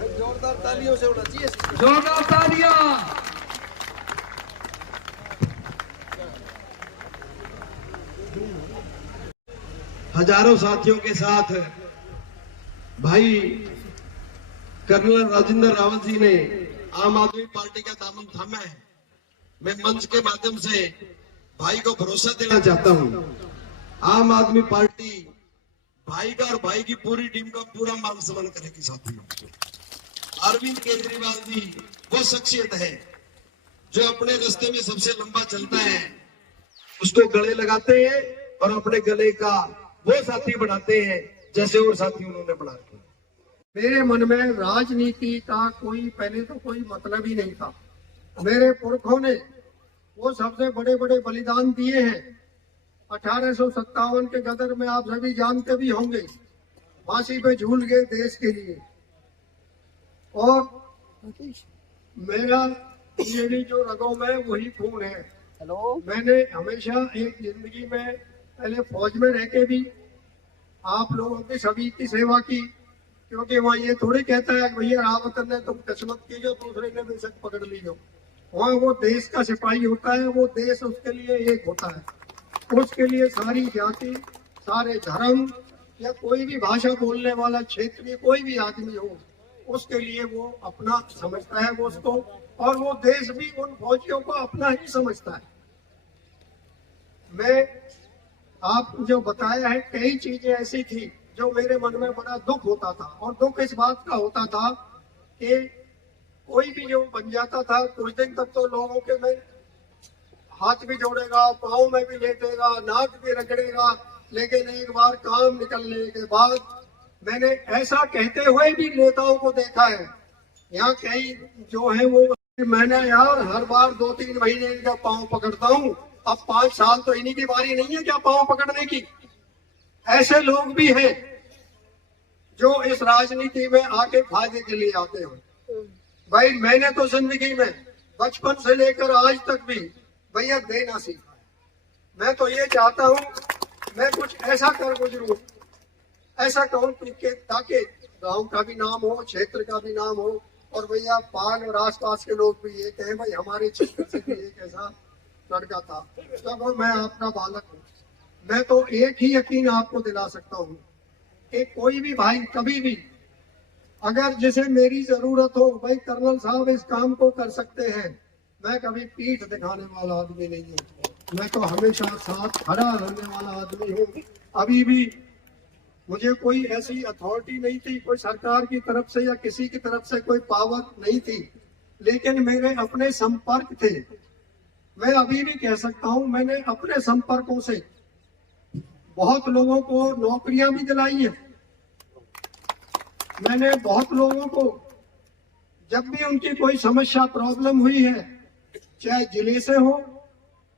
जोरदार तालियों से होना चाहिए, जोरदार तालियां। हजारों साथियों के साथ भाई कर्नल राजेंद्र रावत जी ने आम आदमी पार्टी का दामन थामा है। मैं मंच के माध्यम से भाई को भरोसा देना चाहता हूं, आम आदमी पार्टी भाई का और भाई की पूरी टीम का पूरा मान सम्मान करेगी। साथियों, अरविंद केजरीवाल जी वो शख्सियत है जो अपने रास्ते में सबसे लंबा चलता है, उसको गले लगाते हैं और अपने गले का वो साथी बनाते हैं जैसे और साथी उन्होंने बना के। मेरे मन में राजनीति का कोई पहले तो कोई मतलब ही नहीं था। मेरे पुरखों ने वो सबसे बड़े बड़े बलिदान दिए हैं। 1857 के गदर में आप सभी जानते भी होंगे, फांसी पे झूल गए देश के लिए। और मेरा ये जो रगों में वही खून है। मैंने हमेशा एक जिंदगी में पहले फौज में रह के भी आप लोगों की सभी की सेवा की, क्योंकि वहाँ ये थोड़ी कहता है भैया रावत ने तुम किस्मत कीजिए, दूसरे ने बेशक पकड़ लीजिए। वहाँ वो देश का सिपाही होता है, वो देश उसके लिए एक होता है। उसके लिए सारी जाति, सारे धर्म या कोई भी भाषा बोलने वाला क्षेत्रीय कोई भी आदमी हो, उसके लिए वो अपना समझता है वो उसको, और वो देश भी उन फौजियों को अपना ही समझता है। मैं आप जो बताया है, कई चीजें ऐसी थी जो मेरे मन में बड़ा दुख होता था, और दुख इस बात का होता था कि कोई भी जो बन जाता था कुछ दिन तक तो लोगों के में हाथ भी जोड़ेगा, पाँव में भी लेटेगा, नाक भी रगड़ेगा, लेकिन एक बार काम निकलने के बाद मैंने ऐसा कहते हुए भी नेताओं को देखा है। यहाँ कई जो है वो मैंने यार हर बार 2-3 महीने इनका पाँव पकड़ता हूँ, अब 5 साल तो इन्हीं की बारी नहीं है क्या पाँव पकड़ने की। ऐसे लोग भी हैं जो इस राजनीति में आके फायदे के लिए आते हैं। भाई मैंने तो जिंदगी में बचपन से लेकर आज तक भी भैया देना सीखा है। मैं तो ये चाहता हूँ मैं कुछ ऐसा कर गुजरूं, ऐसा कहूँ कि ताकि गांव का भी नाम हो, क्षेत्र का भी नाम हो, और भैया पाल और आसपास के लोग भी ये कहें भाई हमारे क्षेत्र से भी एक ऐसा लड़का था। तब मैं आपका बालक हूँ। मैं तो एक ही यकीन आपको दिला सकता हूँ कि कोई भी भाई कभी भी अगर जिसे मेरी जरूरत हो, भाई कर्नल साहब इस काम को कर सकते हैं, मैं कभी पीठ दिखाने वाला आदमी नहीं हूँ। मैं तो हमेशा साथ खड़ा रहने वाला आदमी हूँ। अभी भी मुझे कोई ऐसी अथॉरिटी नहीं थी, कोई सरकार की तरफ से या किसी की तरफ से कोई पावर नहीं थी, लेकिन मेरे अपने संपर्क थे। मैं अभी भी कह सकता हूँ मैंने अपने संपर्कों से बहुत लोगों को नौकरियां भी दिलाई है। मैंने बहुत लोगों को जब भी उनकी कोई समस्या प्रॉब्लम हुई है, चाहे जिले से हो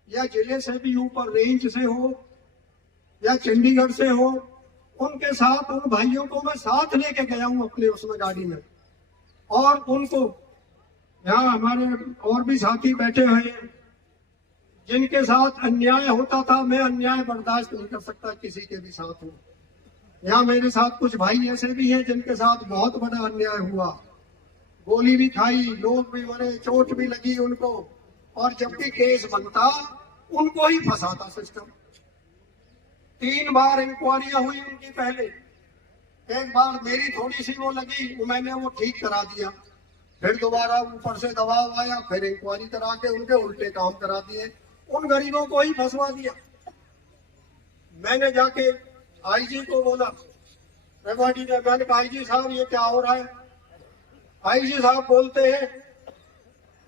या जिले से भी ऊपर रेंज से हो या चंडीगढ़ से हो, उनके साथ उन भाइयों को मैं साथ लेके गया हूं अपने उसमें गाड़ी में। और उनको यहाँ हमारे और भी साथी बैठे हुए हैं जिनके साथ अन्याय होता था। मैं अन्याय बर्दाश्त नहीं कर सकता किसी के भी साथ हो। यहाँ मेरे साथ कुछ भाई ऐसे भी हैं जिनके साथ बहुत बड़ा अन्याय हुआ, गोली भी खाई, लोग भी मरे, चोट भी लगी उनको, और जब भी केस बनता उनको ही फंसाता सिस्टम। 3 बार इंक्वायरियां हुई उनकी पहले। एक बार मेरी थोड़ी सी वो लगी, मैंने वो ठीक करा दिया, फिर दोबारा ऊपर से दबाव आया, फिर इंक्वायरी करा के उनके उल्टे काम करा दिए, उन गरीबों को ही फंसवा दिया। मैंने जाके आईजी को बोला, रेवाड़ी ने, मैंने कहा आईजी साहब ये क्या हो रहा है। आईजी साहब बोलते हैं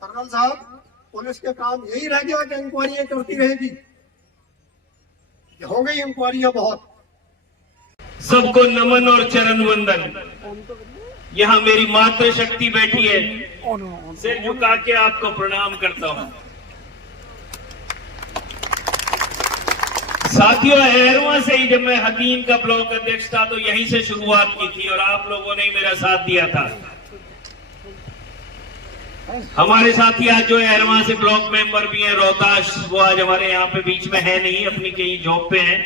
कर्नल साहब पुलिस के काम यही रह गया कि इंक्वायरियां करती रहेगी। हो गई इंक्वायरियां बहुत। सबको नमन और चरण वंदन। यहाँ मेरी मातृशक्ति बैठी है, सिर झुका के आपको प्रणाम करता हूँ। साथियों, अहरवा से ही जब मैं हकीम का ब्लॉक अध्यक्ष था तो यहीं से शुरुआत की थी और आप लोगों ने ही मेरा साथ दिया था। हमारे साथी आज जो अहरवा से ब्लॉक मेंबर भी हैं, रोहताश, वो आज हमारे यहाँ पे बीच में है नहीं, अपनी कहीं जॉब पे हैं।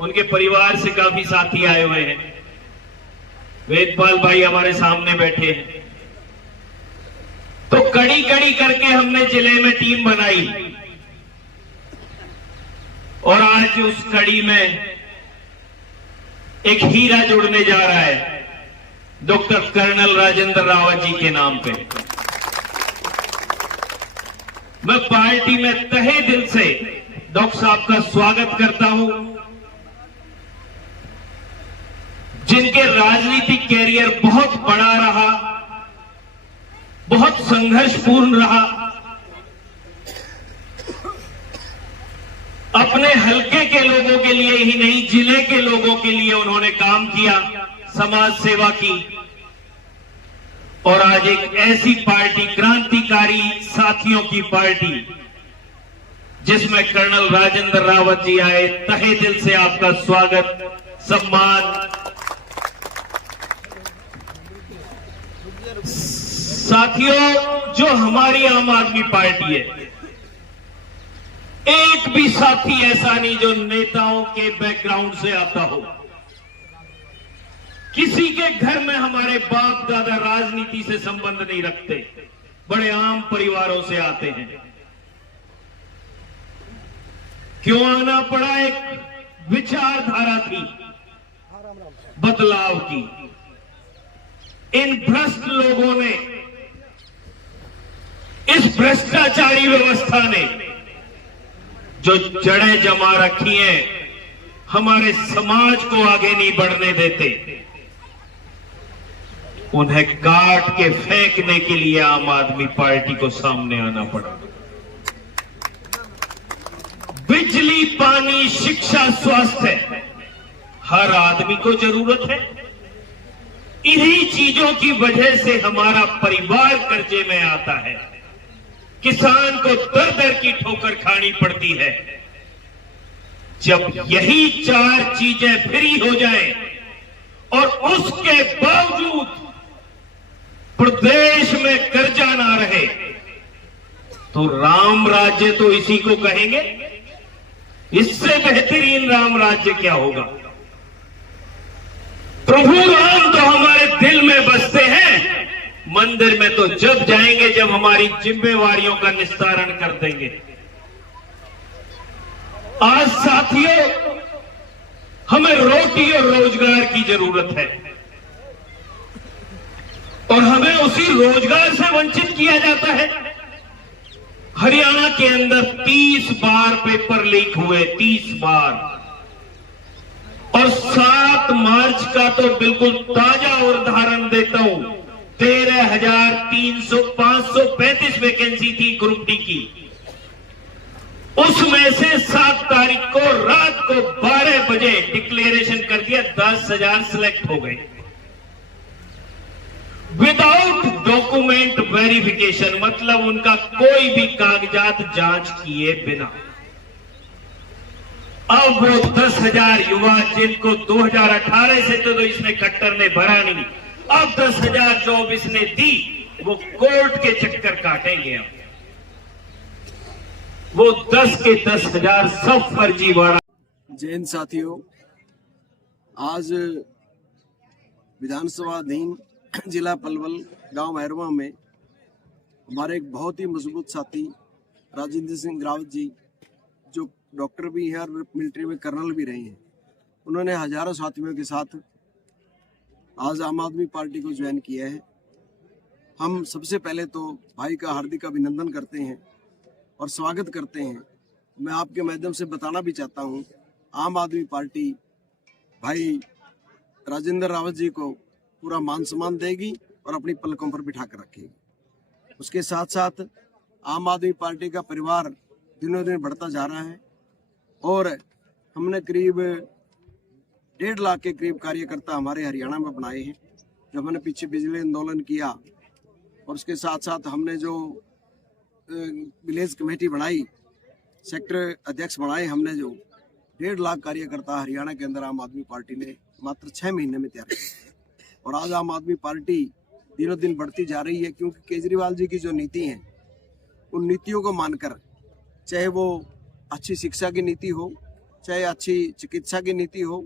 उनके परिवार से काफी साथी आए हुए हैं। वेदपाल भाई हमारे सामने बैठे हैं, तो कड़ी कड़ी करके हमने जिले में टीम बनाई और आज उस कड़ी में एक हीरा जुड़ने जा रहा है डॉक्टर कर्नल राजेंद्र रावत जी के नाम पे। मैं पार्टी में तहे दिल से डॉक्टर साहब का स्वागत करता हूं, जिनके राजनीतिक कैरियर बहुत बड़ा रहा, बहुत संघर्षपूर्ण रहा। अपने हलके के लोगों के लिए ही नहीं, जिले के लोगों के लिए उन्होंने काम किया, समाज सेवा की। और आज एक ऐसी पार्टी, क्रांतिकारी साथियों की पार्टी, जिसमें कर्नल राजेंद्र रावत जी आए। तहे दिल से आपका स्वागत, सम्मान। साथियों, जो हमारी आम आदमी पार्टी है, एक भी साथी ऐसा नहीं जो नेताओं के बैकग्राउंड से आता हो। किसी के घर में हमारे बाप दादा राजनीति से संबंध नहीं रखते, बड़े आम परिवारों से आते हैं। क्यों आना पड़ा? एक विचारधारा थी बदलाव की। इन भ्रष्ट लोगों ने, इस भ्रष्टाचारी व्यवस्था ने जो जड़ें जमा रखी हैं, हमारे समाज को आगे नहीं बढ़ने देते, उन्हें काट के फेंकने के लिए आम आदमी पार्टी को सामने आना पड़ा। बिजली, पानी, शिक्षा, स्वास्थ्य हर आदमी को जरूरत है। इन्हीं चीजों की वजह से हमारा परिवार कर्जे में आता है, किसान को दर दर की ठोकर खानी पड़ती है। जब यही चार चीजें फ्री हो जाएं और उसके बावजूद प्रदेश में कर्जा ना रहे, तो राम राज्य तो इसी को कहेंगे। इससे बेहतरीन राम राज्य क्या होगा? प्रभु राम तो हमारे दिल में बसते हैं, मंदिर में तो जब जाएंगे जब हमारी जिम्मेवारियों का निस्तारण कर देंगे। आज साथियों, हमें रोटी और रोजगार की जरूरत है और हमें उसी रोजगार से वंचित किया जाता है। हरियाणा के अंदर 30 बार पेपर लीक हुए, 30 बार। और 7 मार्च का तो बिल्कुल ताजा उदाहरण देता हूं। 13,535 वैकेंसी थी ग्रुप डी की। उसमें से 7 तारीख को रात को 12 बजे डिक्लेरेशन कर दिया, 10,000 सिलेक्ट हो गए विदाउट डॉक्यूमेंट वेरिफिकेशन, मतलब उनका कोई भी कागजात जांच किए बिना। अब वो 10,000 युवा जिनको 2018 से तो इसने खट्टर ने भरा नहीं, अब 10,000 जॉब इसने दी, वो कोर्ट के चक्कर काटेंगे। अब वो 10 के 10,000 सब फर्जीवाड़ा। जय हिंद साथियों, आज विधानसभा अधीन जिला पलवल गांव मैरवा में हमारे एक बहुत ही मजबूत साथी राजेंद्र सिंह रावत जी, जो डॉक्टर भी हैं और मिलिट्री में कर्नल भी रहे हैं, उन्होंने हजारों साथियों के साथ आज आम आदमी पार्टी को ज्वाइन किया है। हम सबसे पहले तो भाई का हार्दिक अभिनंदन करते हैं और स्वागत करते हैं। मैं आपके माध्यम से बताना भी चाहता हूं, आम आदमी पार्टी भाई राजेंद्र रावत जी को पूरा मान सम्मान देगी और अपनी पलकों पर बिठा कर रखेगी। उसके साथ साथ आम आदमी पार्टी का परिवार दिनों दिन बढ़ता जा रहा है और हमने करीब 1.5 लाख के करीब कार्यकर्ता हमारे हरियाणा में बनाए हैं। जब हमने पीछे बिजली आंदोलन किया और उसके साथ साथ हमने जो विलेज कमेटी बनाई, सेक्टर अध्यक्ष बनाए, हमने जो 1.5 लाख कार्यकर्ता हरियाणा के अंदर आम आदमी पार्टी ने मात्र 6 महीने में तैयार किया। और आज आम आदमी पार्टी दिनों दिन बढ़ती जा रही है, क्योंकि केजरीवाल जी की जो नीति है, उन नीतियों को मानकर, चाहे वो अच्छी शिक्षा की नीति हो, चाहे अच्छी चिकित्सा की नीति हो,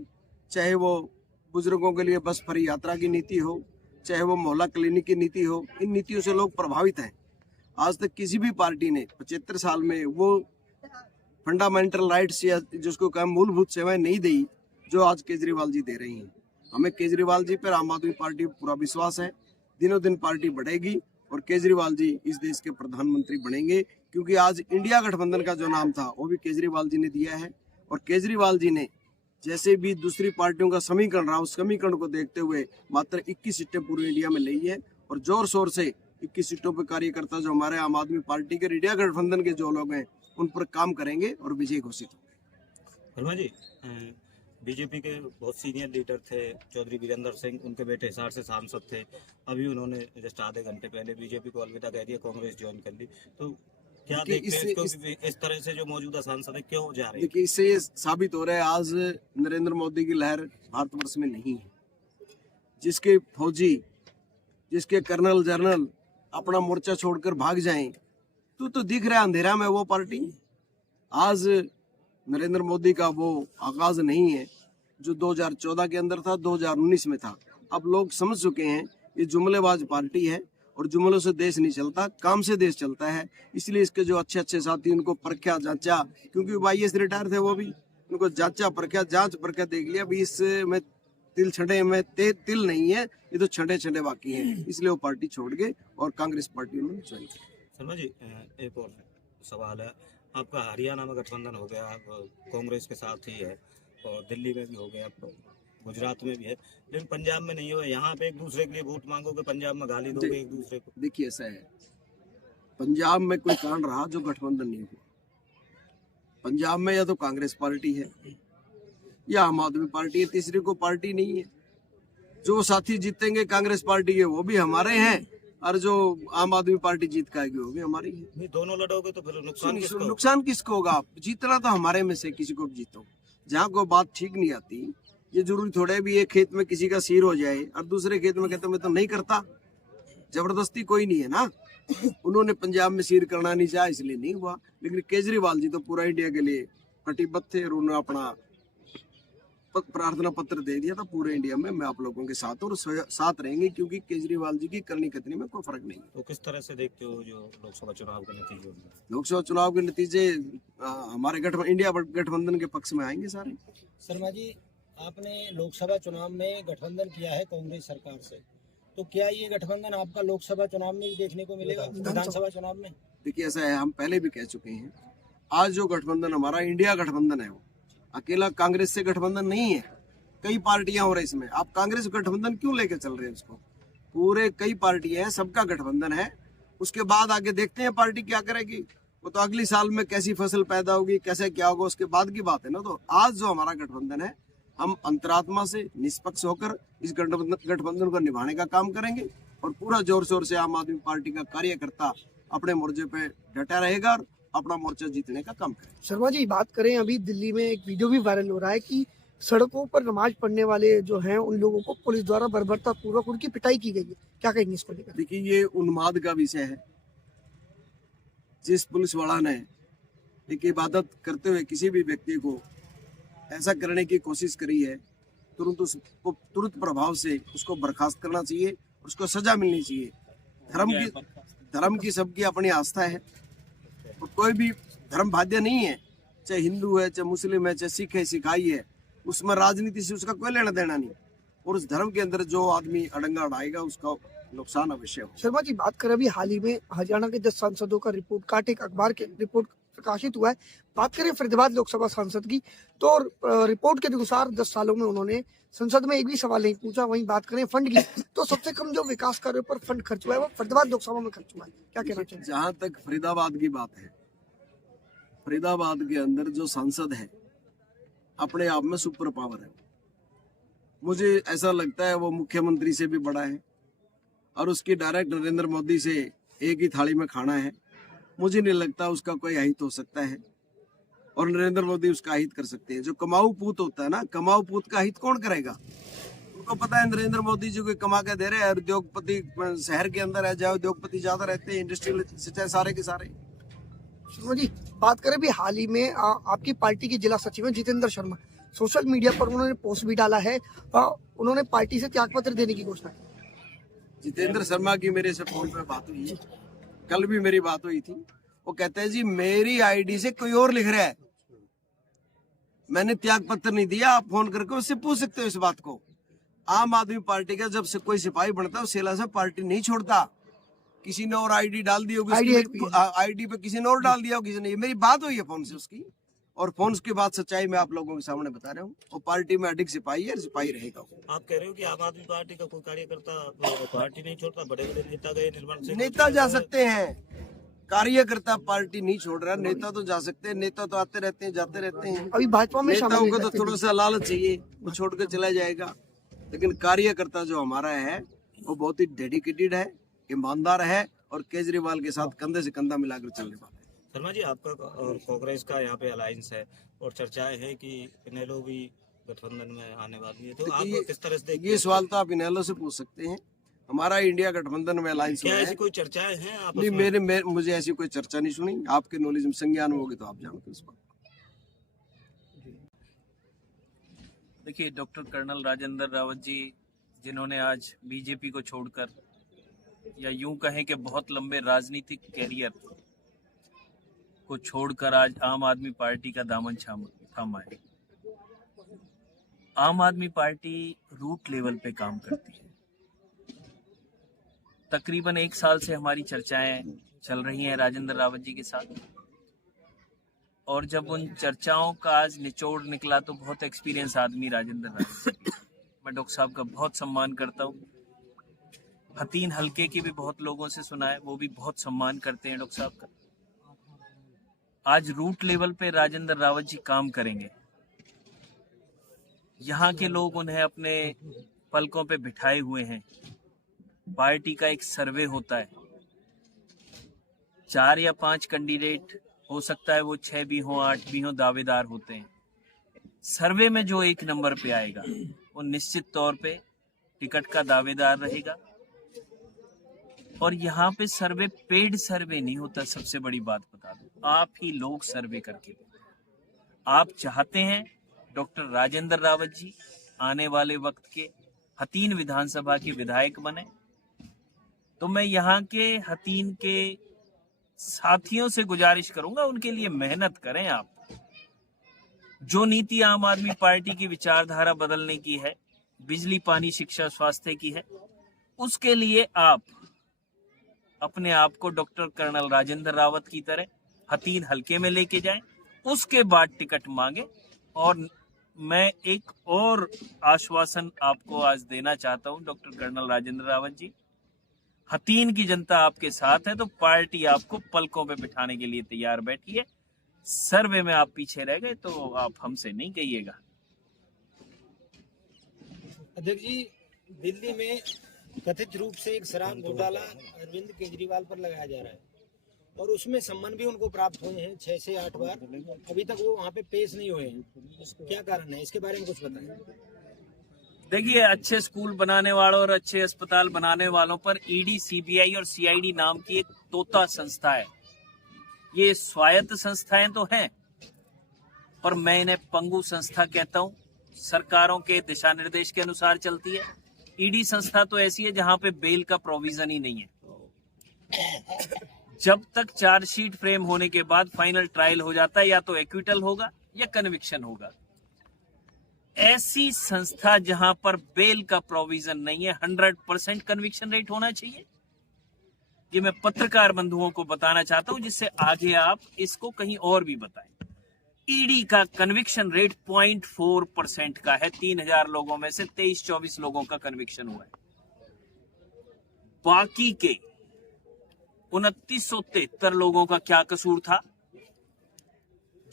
चाहे वो बुजुर्गों के लिए बस फ्री यात्रा की नीति हो, चाहे वो मोहल्ला क्लिनिक की नीति हो, इन नीतियों से लोग प्रभावित हैं आज तक किसी भी पार्टी ने 75 साल में वो फंडामेंटल राइट्स या जिसको कहा मूलभूत सेवाएं नहीं दी जो आज केजरीवाल जी दे रही हैं। हमें केजरीवाल जी पर आम आदमी पार्टी पर पूरा विश्वास है। दिनों दिन पार्टी बढ़ेगी और केजरीवाल जी इस देश के प्रधानमंत्री बनेंगे, क्योंकि आज इंडिया गठबंधन का जो नाम था वो भी केजरीवाल जी ने दिया है। और केजरीवाल जी ने जैसे भी दूसरी पार्टियों का समीकरण रहा, उस समीकरण को देखते हुए मात्र 21 सीटें पूरे इंडिया में ली है और जोर शोर से 21 सीटों पर कार्यकर्ता जो हमारे आम आदमी पार्टी के इंडिया गठबंधन के जो लोग हैं उन पर काम करेंगे और विजय घोषित होंगे। वर्मा जी, बीजेपी के बहुत सीनियर लीडर थे चौधरी वीरेंद्र सिंह, उनके बेटे हिसार से सांसद थे। अभी उन्होंने जस्ट आधे घंटे पहले बीजेपी को अलविदा कह दिया, कांग्रेस ज्वाइन कर ली। तो क्या देखते हैं इसको, इस तरह से जो मौजूदा सांसद है क्यों जा रहे हैं? देखिए, इससे ये साबित हो रहा है आज नरेंद्र मोदी की लहर भारतवर्ष में नहीं है। जिसके फौजी, जिसके कर्नल जनरल अपना मोर्चा छोड़कर भाग जाएं, तो दिख रहा है अंधेरा में वो पार्टी। आज नरेंद्र मोदी का वो आगाज नहीं है जो 2014 के अंदर था, 2019 में था। अब लोग समझ चुके हैं ये जुमलेबाज पार्टी है और जुमलों से देश नहीं चलता, काम से देश चलता है। इसलिए इसके जो अच्छे अच्छे साथी उनको परख्या जांचा, क्योंकि IAS रिटायर थे वो भी, उनको जांचा परख्या, जांच परख्या देख लिया भी इसमें तिल छंटे में तिल नहीं है, ये तो छंटे छंटे बाकी हैं। इसलिए वो पार्टी छोड़ गए और कांग्रेस पार्टी उन्होंने ज्वाइन की। शर्मा जी, एक और सवाल है। आपका हरियाणा में गठबंधन हो गया, कांग्रेस के साथ ही है, और दिल्ली में भी हो गया, गुजरात में भी है, लेकिन पंजाब में नहीं हुआ। यहाँ पे एक दूसरे के लिए वोट मांगोगे, पंजाब में गाली दोगे एक दूसरे को। देखिए, ऐसा है, पंजाब में कोई कांड रहा जो गठबंधन नहीं हुआ। पंजाब में या तो कांग्रेस पार्टी है या आम आदमी पार्टी है, तीसरी को पार्टी नहीं है। जो साथी जीतेंगे कांग्रेस पार्टी के वो भी हमारे हैं और जो आम आदमी पार्टी जीत पाएगी वो भी हमारी है। नहीं, दोनों लड़ोगे तो फिर नुकसान किसको होगा? जीतना तो हमारे में से किसी को भी जीतो। जहाँ कोई बात ठीक नहीं आती, ये जरूरी थोड़े भी एक खेत में किसी का सिर हो जाए और दूसरे खेत में कहते मैं तो नहीं करता। जबरदस्ती कोई नहीं है ना। उन्होंने पंजाब में सिर करना नहीं चाहा इसलिए नहीं हुआ, लेकिन केजरीवाल जी तो पूरा इंडिया के लिए कटिबद्ध थे और उन्होंने अपना प्रार्थना पत्र दे दिया था पूरे इंडिया में, मैं आप लोगों के साथ और साथ रहेंगे, क्योंकि केजरीवाल जी की करनी कतनी में कोई फर्क नहीं। तो किस तरह से देखते हो जो लोकसभा चुनाव के नतीजे? लोकसभा चुनाव के नतीजे हमारे इंडिया गठबंधन के पक्ष में आएंगे सारे। शर्मा जी, आपने लोकसभा चुनाव में गठबंधन किया है कांग्रेस सरकार से, तो क्या ये गठबंधन आपका लोकसभा चुनाव में भी देखने को मिलेगा, विधानसभा चुनाव में? देखिए, ऐसा है, हम पहले भी कह चुके हैं, आज जो गठबंधन हमारा इंडिया गठबंधन है वो अकेला कांग्रेस से गठबंधन नहीं है। कई पार्टियां हो रही इसमें। आप कांग्रेस गठबंधन क्यों लेके चल रहे हैं उसको? पूरे कई पार्टियां हैं, सबका गठबंधन है। उसके बाद आगे देखते हैं पार्टी क्या करेगी। वो तो अगली साल में कैसी फसल पैदा होगी, कैसे क्या होगा, उसके बाद की बात है ना। तो आज जो हमारा गठबंधन है, हम अंतरात्मा से निष्पक्ष होकर इस गठबंधन को निभाने का काम करेंगे और पूरा जोर शोर से आम आदमी पार्टी का कार्यकर्ता अपने मोर्चे पे डटा रहेगा और अपना मोर्चा जीतने का काम करें। शर्मा जी, बात करें, अभी दिल्ली में एक वीडियो भी वायरल हो रहा है कि सड़कों पर नमाज पढ़ने वाले जो हैं उन लोगों को पुलिस द्वारा बर्बरता पूर्वक उनकी पिटाई की गई है। क्या कहेंगे इसको लेकर? देखिए, ये उन्माद का विषय है। जिस पुलिस वाला ने एक इबादत करते हुए किसी भी व्यक्ति को ऐसा करने की कोशिश करी है, तुरंत प्रभाव से उसको बर्खास्त करना चाहिए, उसको सजा मिलनी चाहिए। धर्म की सबकी अपनी आस्था है और कोई भी धर्म बाध्य नहीं है, चाहे हिंदू है, चाहे मुस्लिम है, चाहे सिख है, सिखाई है, उसमें राजनीति से उसका कोई लेना देना नहीं। और उस धर्म के अंदर जो आदमी अड़ंगा उड़ाएगा उसका नुकसान अवश्य हो। शर्मा जी, बात करें, अभी हाल ही में हरियाणा के 10 सांसदों का रिपोर्ट कार्ड एक अखबार के रिपोर्ट प्रकाशित हुआ है। बात करें फरीदाबाद लोकसभा सांसद की, तो रिपोर्ट के अनुसार 10 सालों में उन्होंने संसद में एक भी सवाल नहीं पूछा। वहीं बात करें फंड की, तो सबसे कम जो विकास कार्यों पर फंड खर्च हुआ है वो फरीदाबाद लोकसभा में खर्च हुआ है। क्या कहना चाहिए? जहाँ तक फरीदाबाद की बात है, फरीदाबाद के अंदर जो सांसद है अपने आप में सुपर पावर है। मुझे ऐसा लगता है वो मुख्यमंत्री से भी बड़ा है और उसकी डायरेक्ट नरेंद्र मोदी से एक ही थाली में खाना है। मुझे नहीं लगता उसका कोई अहित हो सकता है और नरेंद्र मोदी उसका अहित कर सकते हैं। जो कमाऊ पूत होता है ना, कमाऊ पूत का अहित कौन करेगा? उनको पता है नरेंद्र मोदी जी को कमा के दे रहे हैं। उद्योगपति शहर के अंदर है, जहाँ उद्योगपति ज्यादा रहते हैं, इंडस्ट्रियल चाहे सारे के सारे। शर्मा जी, बात करें, भी हाल ही में आपकी पार्टी के जिला सचिव जितेंद्र शर्मा, सोशल मीडिया पर उन्होंने पोस्ट भी डाला है, उन्होंने पार्टी से त्यागपत्र देने की घोषणा की। जितेंद्र शर्मा की मेरे से फोन पे बात हुई है कल भी मेरी बात हुई थी, वो कहते हैं जी मेरी आईडी से कोई और लिख रहा है, मैंने त्याग पत्र नहीं दिया। आप फोन करके उससे पूछ सकते हो इस बात को। आम आदमी पार्टी का जब से कोई सिपाही बनता है सेला से पार्टी नहीं छोड़ता। किसी ने और आईडी डाल दी होगी, आईडी पे किसी ने और डाल दिया होगी, किसी ने। मेरी बात हुई है फोन से उसकी, और फोन की बात सच्चाई मैं आप लोगों के सामने बता रहा हूँ। और पार्टी में अधिक सिपाही है, सिपाही रहेगा। आप कह रहे हो कि आम आदमी पार्टी का कोई कार्यकर्ता पार्टी नहीं छोड़ता, बड़े बड़े नेता गए, निर्मल सिंह नेता जा सकते हैं, कार्यकर्ता पार्टी नहीं छोड़ रहा। नेता तो जा सकते हैं, नेता तो आते रहते हैं, जाते रहते हैं। अभी भाजपा में नेताओं को तो थोड़ा सा लालच चाहिए, वो छोड़ के चला जाएगा। लेकिन कार्यकर्ता जो हमारा है वो बहुत ही डेडिकेटेड है, ईमानदार है, और केजरीवाल के साथ कंधे से कंधा मिलाकर चलने वाला है। शर्मा जी, आपका और कांग्रेस का यहाँ पे अलायंस है और चर्चाएं हैं कि इनेलो भी गठबंधन में आने वाली है, तो आप किस तरह से देखते हैं? ये सवाल तो आप इनेलो से पूछ सकते हैं। हमारा इंडिया गठबंधन में अलायंस क्या है। ऐसी कोई चर्चाएं हैं आपस नहीं, में? मुझे ऐसी कोई चर्चा नहीं सुनी। आपके नॉलेज में संज्ञान होगी तो आप जानते इस बात। देखिए, डॉक्टर कर्नल राजेंद्र रावत जी, जिन्होंने आज बीजेपी को छोड़कर, या यूं कहें कि बहुत लंबे राजनीतिक कैरियर को छोड़कर आज आम आदमी पार्टी का दामन थामा है। आम आदमी पार्टी रूट लेवल पे काम करती है। तकरीबन 1 साल से हमारी चर्चाएं चल रही हैं राजेंद्र रावत जी के साथ, और जब उन चर्चाओं का आज निचोड़ निकला तो बहुत एक्सपीरियंस आदमी राजेंद्र रावत जी। मैं डॉक्टर साहब का बहुत सम्मान करता हूँ। हतीन हल्के की भी बहुत लोगों से सुना है, वो भी बहुत सम्मान करते हैं डॉक्टर साहब का। आज रूट लेवल पे राजेंद्र रावत जी काम करेंगे। यहाँ के लोग उन्हें अपने पलकों पे बिठाए हुए हैं। पार्टी का एक सर्वे होता है, 4 या 5 कैंडिडेट हो सकता है, वो 6 भी हों, 8 भी हों, दावेदार होते हैं। सर्वे में जो 1 नंबर पे आएगा वो निश्चित तौर पे टिकट का दावेदार रहेगा। और यहाँ पे सर्वे पेड सर्वे नहीं होता। सबसे बड़ी बात बता दूं, आप ही लोग सर्वे करके आप चाहते हैं डॉक्टर राजेंद्र रावत जी आने वाले वक्त के हतीन विधानसभा के विधायक बने, तो मैं यहाँ के हतीन के साथियों से गुजारिश करूंगा, उनके लिए मेहनत करें। आप जो नीति आम आदमी पार्टी की विचारधारा बदलने की है, बिजली, पानी, शिक्षा, स्वास्थ्य की है, उसके लिए आप अपने आप को डॉक्टर कर्नल राजेंद्र रावत की तरह हतीन हल्के में लेके जाएं, उसके बाद टिकट मांगे। और मैं एक और आश्वासन आपको आज देना चाहता हूं डॉक्टर कर्नल राजेंद्र रावत जी, हतीन की जनता आपके साथ है, तो पार्टी आपको पलकों पे बिठाने के लिए तैयार बैठी है। सर्वे में आप पीछे रह गए तो आप हमसे नहीं कहिएगा। अध्यक्ष जी, दिल्ली में कथित रूप से एक शराब घोटाला अरविंद केजरीवाल पर लगाया जा रहा है, और उसमें सम्मान भी उनको प्राप्त हुए हैं 6 से 8 बार। अभी तक वो वहाँ पे पेश नहीं हुए हैं, क्या कारण है? इसके बारे में कुछ बताएं। देखिए, अच्छे स्कूल बनाने वालों और अच्छे अस्पताल बनाने वालों पर ईडी, सीबीआई और सीआईडी नाम की एक तोता संस्था है। ये स्वायत्त संस्थाएं तो हैं, पर मैं इन्हें पंगु संस्था कहता हूँ। सरकारों के दिशा निर्देश के अनुसार चलती है। ईडी संस्था तो ऐसी है जहां पे बेल का प्रोविजन ही नहीं है। जब तक चार्जशीट फ्रेम होने के बाद फाइनल ट्रायल हो जाता है, या तो एक्विटल होगा या कन्विक्शन होगा। ऐसी संस्था जहां पर बेल का प्रोविजन नहीं है, 100% कन्विक्शन रेट होना चाहिए। ये मैं पत्रकार बंधुओं को बताना चाहता हूं, जिससे आगे आप इसको कहीं और भी बताएं। ईडी का कन्विक्शन रेट 0.4% का है। 3000 लोगों में से 23-24 लोगों का कन्विक्शन हुआ है। बाकी के 2973 लोगों का क्या कसूर था,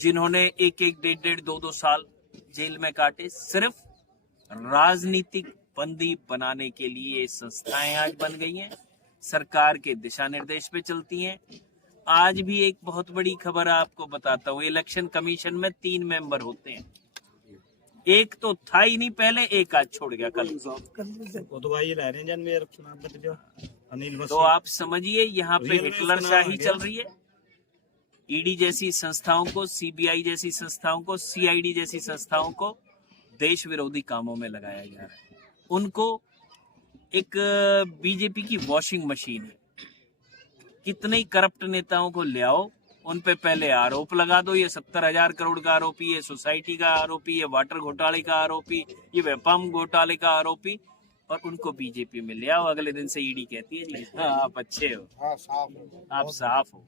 जिन्होंने 1-1, 1.5, 2-2 साल जेल में काटे? सिर्फ राजनीतिक बंदी बनाने के लिए संस्थाएं आज बन गई हैं, सरकार के दिशा निर्देश पे चलती हैं। आज भी एक बहुत बड़ी खबर आपको बताता हूँ, इलेक्शन कमीशन में 3 मेंबर होते हैं। एक तो था ही नहीं पहले, एक आज छोड़ गया कल। वो तो भाई ला रहे हैं अनिल, तो आप समझिए यहाँ पे हिटलर शाही चल रही है। ईडी जैसी संस्थाओं को, सीबीआई जैसी संस्थाओं को, सीआईडी जैसी संस्थाओं को देश विरोधी कामों में लगाया जा रहा है। उनको एक बीजेपी की वॉशिंग मशीन है, कितने ही करप्ट नेताओं को ले आओ, उन पे पहले आरोप लगा दो, ये 70,000 करोड़ का आरोपी, ये सोसाइटी का आरोपी, ये वाटर घोटाले का आरोपी, ये वेपम घोटाले का आरोपी, और उनको बीजेपी में ले आओ। अगले दिन से ईडी कहती है जी हाँ आप अच्छे हो, आप साफ हो।